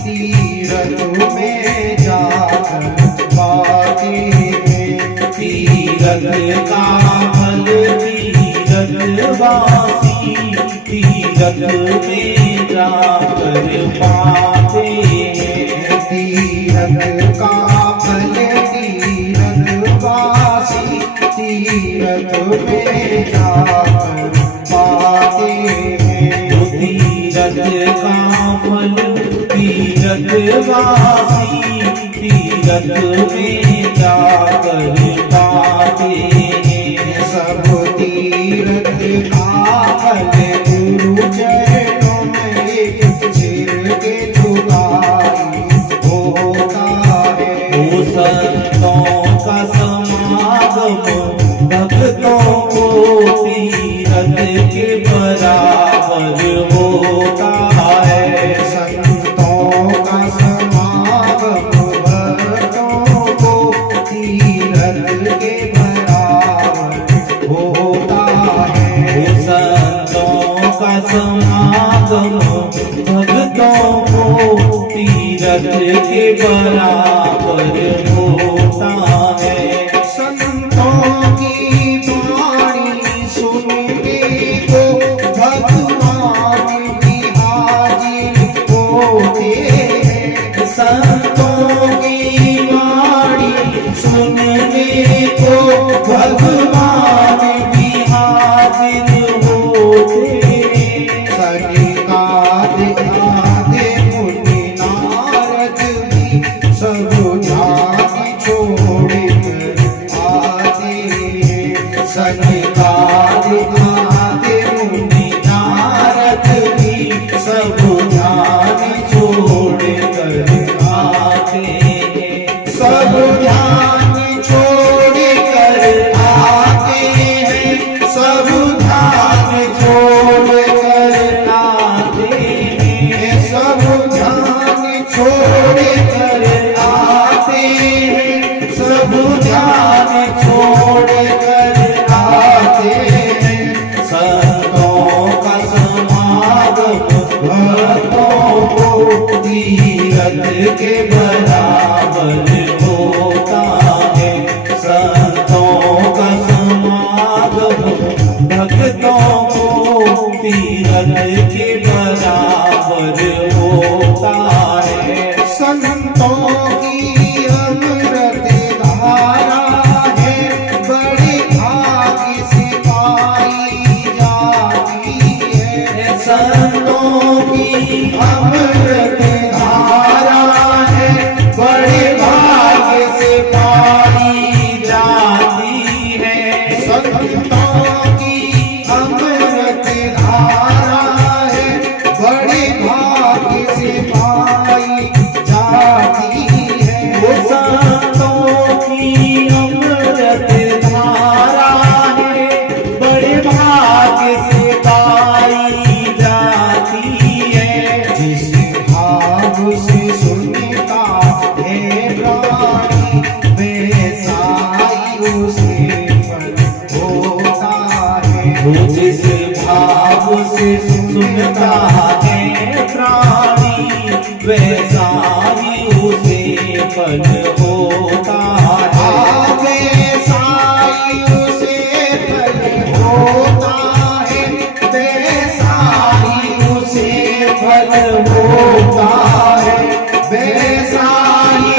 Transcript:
तीरथ में जाकर पाते हैं। तीरथ का फल तीरथवासी तीरथ में जाकर पाते हैं। तीरथ का फल तीरथवासी तीरथ में जाकर पाते हैं। सब तीरथ का फल गुरु चरणों में सिर के झुकाई होता है। वो संतों का समागम भक्तों को तीरथ के बराबर होता है। संतों का समागम भक्तों को तीरथ के बराबर होता है। संतों का समागम भक्तों को तीरथ के बराबर होता है। संतों की वाणी सुनने को भगवान भी हाजिर होते हैं। संतों की वाणी सुनने को भगवान भी हाजिर होते हैं। सनिकादि आदि मुनि नारद भी सब जाति छोड़कर आते हैं। सनिकादि आदि मुनि नारद भी सब जाति छोड़कर आते हैं। सब ध्यान छोड़कर आते हैं। सब ध्यान छोड़कर आते हैं। सब ध्यान छोड़कर आते हैं। सब ध्यान छोड़कर आते हैं। संतों का समागम भक्तों को तीरथ के बराबर होता है। संतों का समागम भक्तों को तीरथ के बराबर होता है। संतों की अमृत धारा है बड़े भाग्य से पाई जाती है। संतों की अमृत धारा है बड़े भाग्य से पाई जाती है। संतों की अमृत धारा है बड़े भाग्य से पाई जाती है। वो संतों की अमृत धारा है बड़े भाग्य से पाई जाती है। जिस भाव से सुनता है प्राणी वैसा ही उसे फल होता है। वो जिस भाव से सुनता है प्राणी वैसा ही उसे फल होता है। वैसा ही उसे फल होता है। वैसा ही उसे फल होता है। वैसा ही